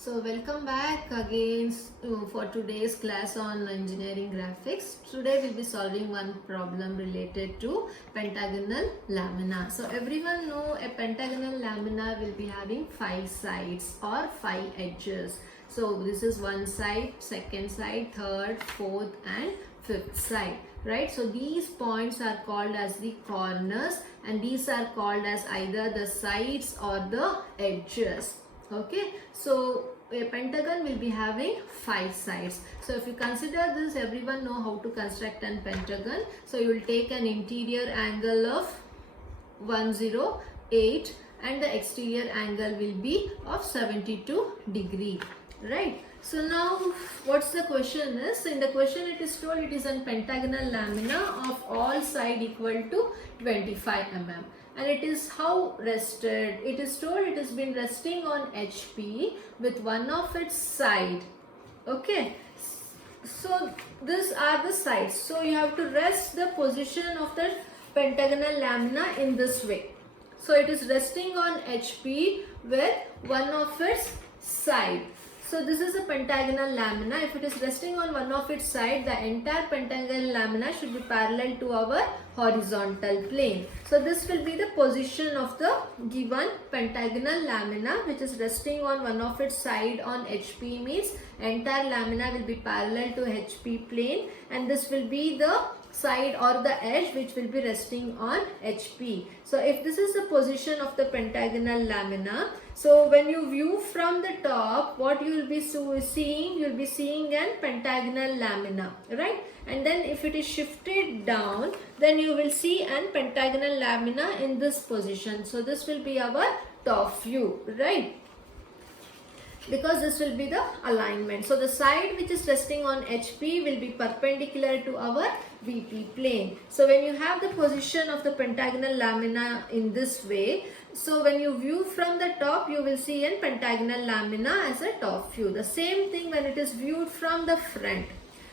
So welcome back again for today's class on engineering graphics. Today we'll be solving one problem related to pentagonal lamina. So everyone know a pentagonal lamina will be having 5 sides or 5 edges. So this is one side, second side, third, fourth and fifth side, right? So these points are called as the corners and these are called as either the sides or the edges. Okay, so a pentagon will be having 5 sides. So if you consider this, everyone know how to construct an pentagon. So you will take an interior angle of 108 and the exterior angle will be of 72 degree, right? So now what's the question is, in the question it is told it is a pentagonal lamina of all side equal to 25 mm. And it is how rested. It is told it has been resting on HP with one of its side. Okay. So these are the sides. So you have to rest the position of the pentagonal lamina in this way. So it is resting on HP with one of its side. So this is a pentagonal lamina. If it is resting on one of its side, the entire pentagonal lamina should be parallel to our horizontal plane. So this will be the position of the given pentagonal lamina which is resting on one of its side on HP, means entire lamina will be parallel to HP plane, and this will be the side or the edge which will be resting on HP. So if this is the position of the pentagonal lamina, so when you view from the top, what you will be seeing, you will be seeing an pentagonal lamina, right? And then if it is shifted down, then you will see an pentagonal lamina in this position. So this will be our top view, right? Because this will be the alignment. So the side which is resting on HP will be perpendicular to our VP plane. So when you have the position of the pentagonal lamina in this way, so when you view from the top, you will see a pentagonal lamina as a top view. The same thing when it is viewed from the front.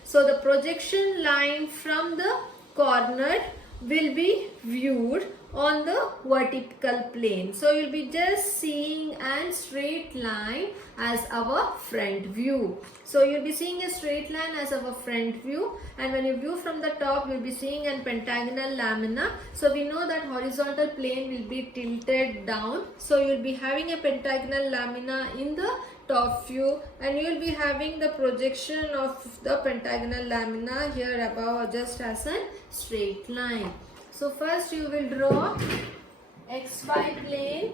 So the projection line from the corner will be viewed on the vertical plane. So you'll be just seeing a straight line as our front view. So you'll be seeing a straight line as our front view, and when you view from the top, you'll be seeing a pentagonal lamina. So we know that horizontal plane will be tilted down. So you'll be having a pentagonal lamina in the top view, and you will be having the projection of the pentagonal lamina here above just as a straight line. So first you will draw XY plane.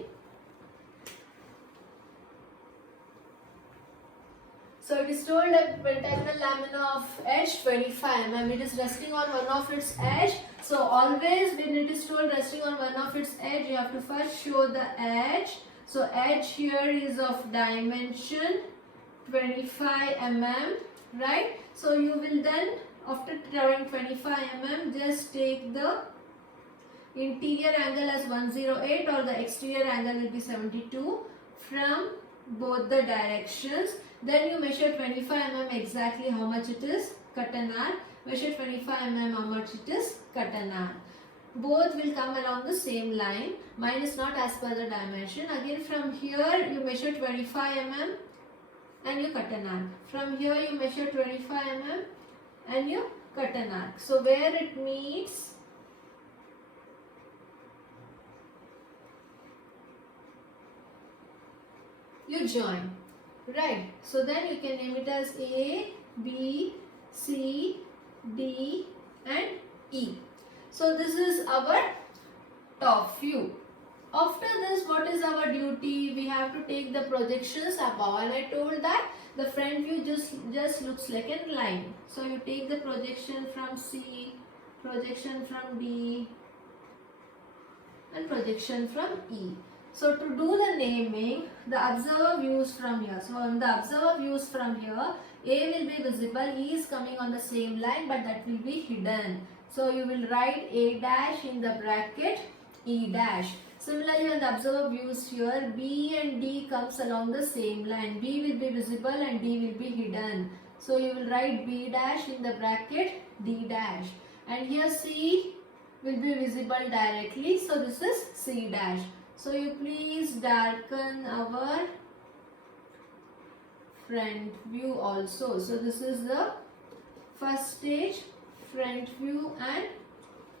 So it is told a pentagonal lamina of edge 25 mm. It is resting on one of its edge. So always when it is told resting on one of its edge, you have to first show the edge. So edge here is of dimension 25 mm, right? So you will then, after drawing 25 mm, just take the interior angle as 108 or the exterior angle will be 72 from both the directions. Then you measure 25 mm exactly how much it is, cut an arc. Measure 25 mm how much it is, cut an arc. Both will come along the same line. Mine is not as per the dimension. Again from here you measure 25 mm and you cut an arc. From here you measure 25 mm and you cut an arc. So where it meets, you join, right? So then you can name it as A, B, C, D and E. So this is our top view. After this, what is our duty? We have to take the projections above, and I told that the front view just looks like a line. So you take the projection from C, projection from D and projection from E. So to do the naming, the observer views from here. So on the observer views from here, A will be visible, E is coming on the same line, but that will be hidden. So you will write A dash in the bracket, E dash. Similarly on the observer views here, B and D comes along the same line. B will be visible and D will be hidden. So you will write B dash in the bracket, D dash. And here C will be visible directly. So this is C dash. So you please darken our front view also. So this is the first stage, front view and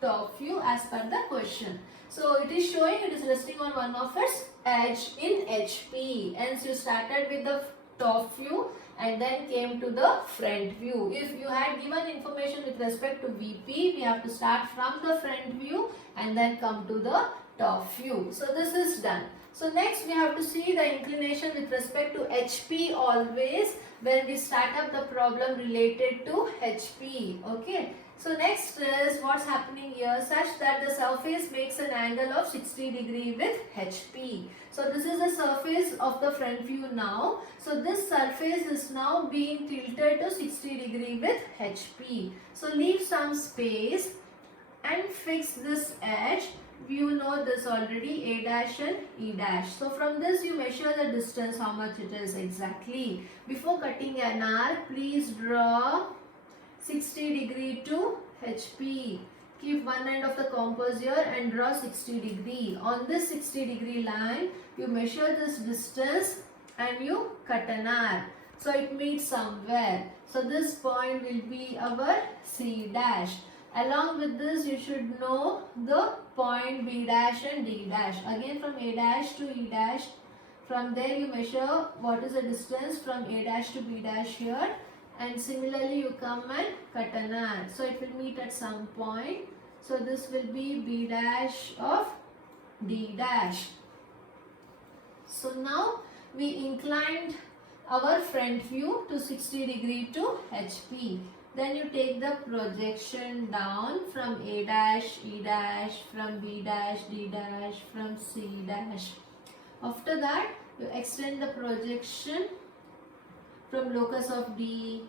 top view as per the question. So it is showing it is resting on one of its edge in HP. Hence you started with the top view and then came to the front view. If you had given information with respect to VP, we have to start from the front view and then come to the top view. So this is done. So next we have to see the inclination with respect to HP always when we start up the problem related to HP. Okay. So next is what's happening here such that the surface makes an angle of 60 degree with HP. So this is the surface of the front view now. So this surface is now being tilted to 60 degree with HP. So leave some space and fix this edge. You know this already, A dash and E dash. So from this you measure the distance, how much it is exactly. Before cutting an arc, please draw 60 degree to HP. Keep one end of the compass here and draw 60 degree. On this 60 degree line, you measure this distance and you cut an arc. So it meets somewhere. So this point will be our C dash. Along with this, you should know the point B dash and D dash. Again from A dash to E dash. From there you measure what is the distance from A dash to B dash here. And similarly you come and cut an arc. So it will meet at some point. So this will be B dash of D dash. So now we inclined our front view to 60 degree to HP. Then you take the projection down from A dash, E dash, from B dash, D dash, from C dash. After that, you extend the projection from locus of D,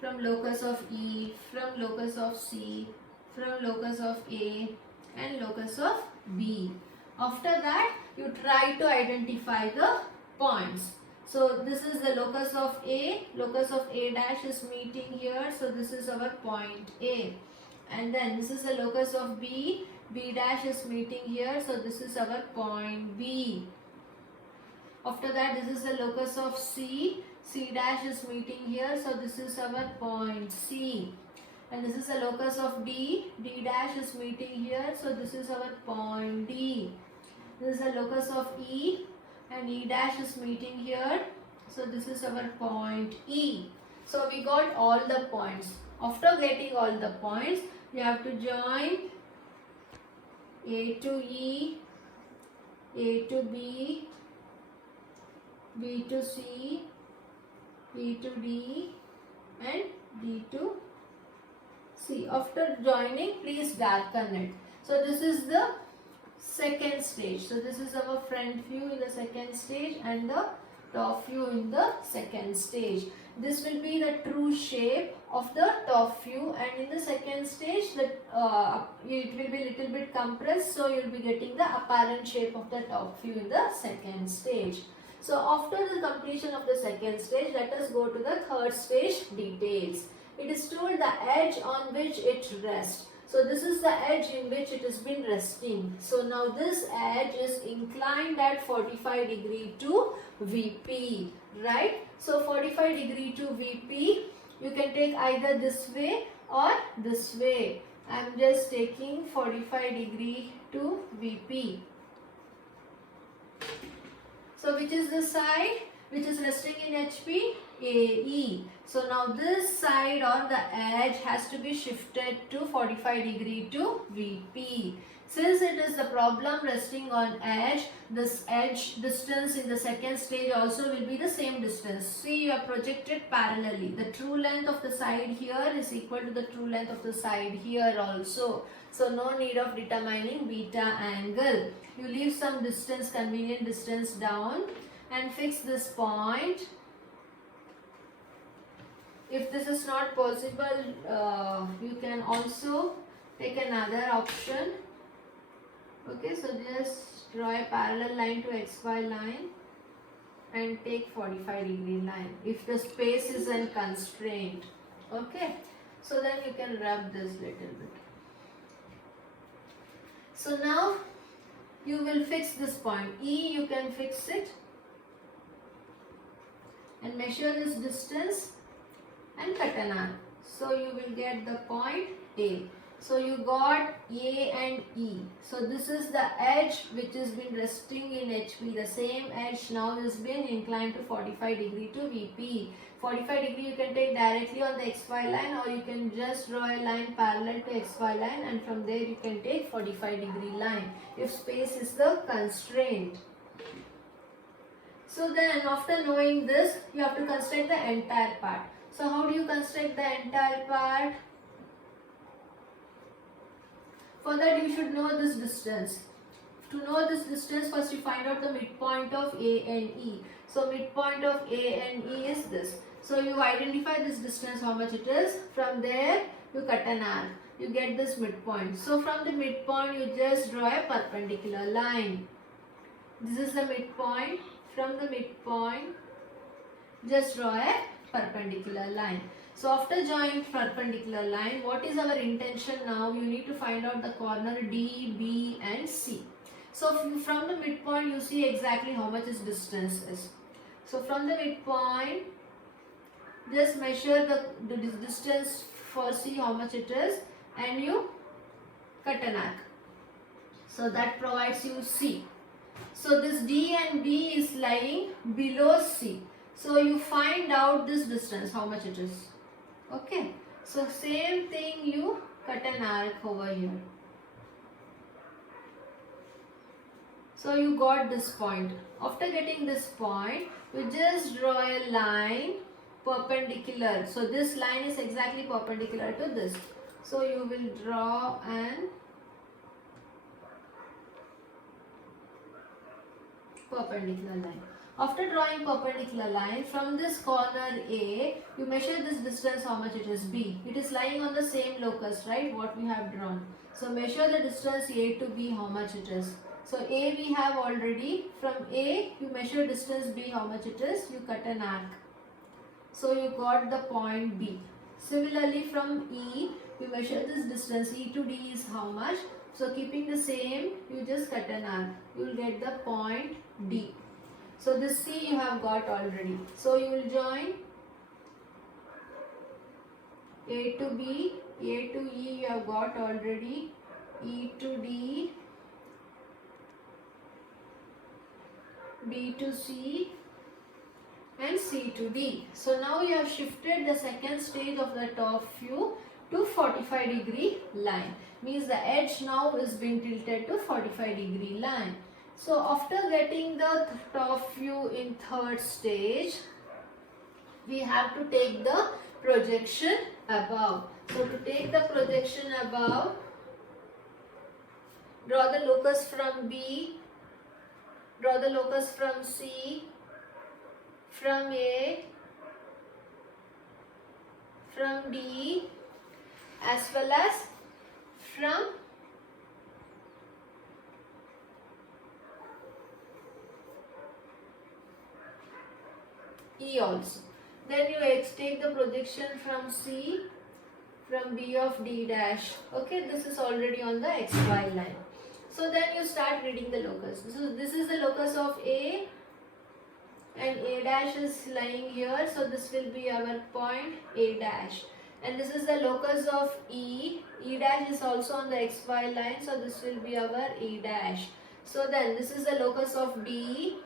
from locus of E, from locus of C, from locus of A and locus of B. After that, you try to identify the points. So this is the locus of A dash is meeting here. So this is our point A. And then this is the locus of B dash is meeting here. So this is our point B. After that, this is the locus of C dash is meeting here. So this is our point C. And this is the locus of D dash is meeting here. So this is our point D. This is the locus of E and E dash is meeting here. So this is our point E. So we got all the points. After getting all the points, you have to join A to E, A to B, B to C, B to D and D to C. After joining, please darken it. So this is the second stage. So this is our front view in the second stage and the top view in the second stage. This will be the true shape of the top view, and in the second stage it will be little bit compressed, so you will be getting the apparent shape of the top view in the second stage. So after the completion of the second stage, let us go to the third stage details. It is told the edge on which it rests. So this is the edge in which it has been resting. So now this edge is inclined at 45 degree to VP, right? So 45 degree to VP, you can take either this way or this way. I am just taking 45 degree to VP. So which is the side which is resting in HP? AE. So now this side or the edge has to be shifted to 45 degree to VP. Since it is the problem resting on edge, this edge distance in the second stage also will be the same distance. See, you are projected parallelly. The true length of the side here is equal to the true length of the side here also. So no need of determining beta angle. You leave some distance, convenient distance down and fix this point. If this is not possible, you can also take another option. Okay, so just draw a parallel line to XY line and take 45 degree line if the space is unconstrained. Okay, so then you can rub this little bit. So now you will fix this point. E, you can fix it. and measure this distance and cut an arc. So you will get the point A. So you got A and E. So this is the edge which has been resting in HP. The same edge now has been inclined to 45 degree to VP. 45 degree you can take directly on the XY line, or you can just draw a line parallel to XY line, and from there you can take 45 degree line if space is the constraint. So then after knowing this, you have to construct the entire part. So how do you construct the entire part? For that you should know this distance. To know this distance, first you find out the midpoint of A and E. So midpoint of A and E is this. So you identify this distance, how much it is. From there you cut an arc. You get this midpoint. So from the midpoint you just draw a perpendicular line. This is the midpoint. From the midpoint just draw a perpendicular line. So after drawing perpendicular line, what is our intention now? You need to find out the corner D, B and C. So from the midpoint you see exactly how much its distance is. So from the midpoint just measure the distance for C, how much it is, and you cut an arc. So that provides you C. So this D and B is lying below C. So you find out this distance, how much it is. Okay. So same thing, you cut an arc over here. So you got this point. After getting this point, you just draw a line perpendicular. So this line is exactly perpendicular to this. So you will draw an perpendicular line. After drawing perpendicular line, from this corner A, you measure this distance, how much it is, B. It is lying on the same locus, right, what we have drawn. So measure the distance A to B, how much it is. So A we have already. From A, you measure distance B, how much it is, you cut an arc. So you got the point B. Similarly from E, you measure this distance, E to D is how much. So keeping the same, you just cut an arc. You will get the point D. So this C you have got already. So you will join A to B, A to E you have got already, E to D, B to C and C to D. So now you have shifted the second stage of the top view to 45 degree line. Means the edge now is being tilted to 45 degree line. So after getting the top view in third stage, we have to take the projection above. So to take the projection above, draw the locus from B, draw the locus from C, from A, from D, as well as from E also. Then you take the projection from C, from B of D dash. Okay, this is already on the XY line. So then you start reading the locus. So this is the locus of A, and A dash is lying here. So this will be our point A dash. And this is the locus of E. E dash is also on the XY line. So this will be our E dash. So then this is the locus of D.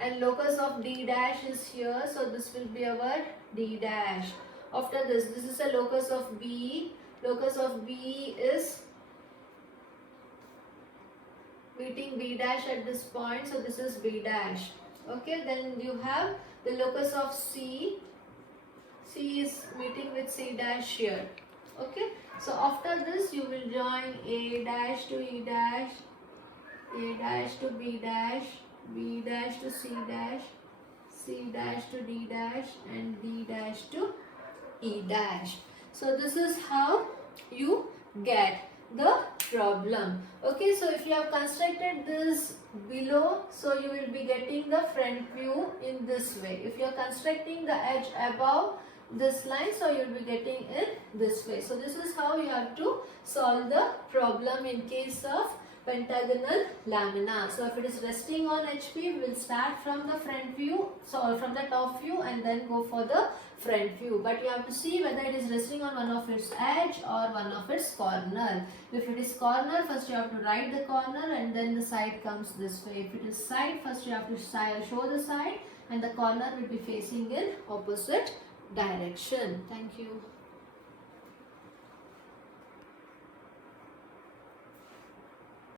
And locus of D dash is here. So this will be our D dash. After this is the locus of B. Locus of B is meeting B dash at this point. So this is B dash. Okay, then you have the locus of C. C is meeting with C dash here. Okay, so after this you will join A dash to E dash, A dash to B dash, B dash to C dash, C dash to D dash, and D dash to E dash. So this is how you get the problem. Okay, so if you have constructed this below, so you will be getting the front view in this way. If you are constructing the edge above this line, so you will be getting in this way. So this is how you have to solve the problem in case of pentagonal lamina. So if it is resting on HP, we will start from the front view, so from the top view, and then go for the front view. But you have to see whether it is resting on one of its edge or one of its corner. If it is corner, first you have to write the corner and then the side comes this way. If it is side, first you have to show the side and the corner will be facing in opposite direction. Thank you.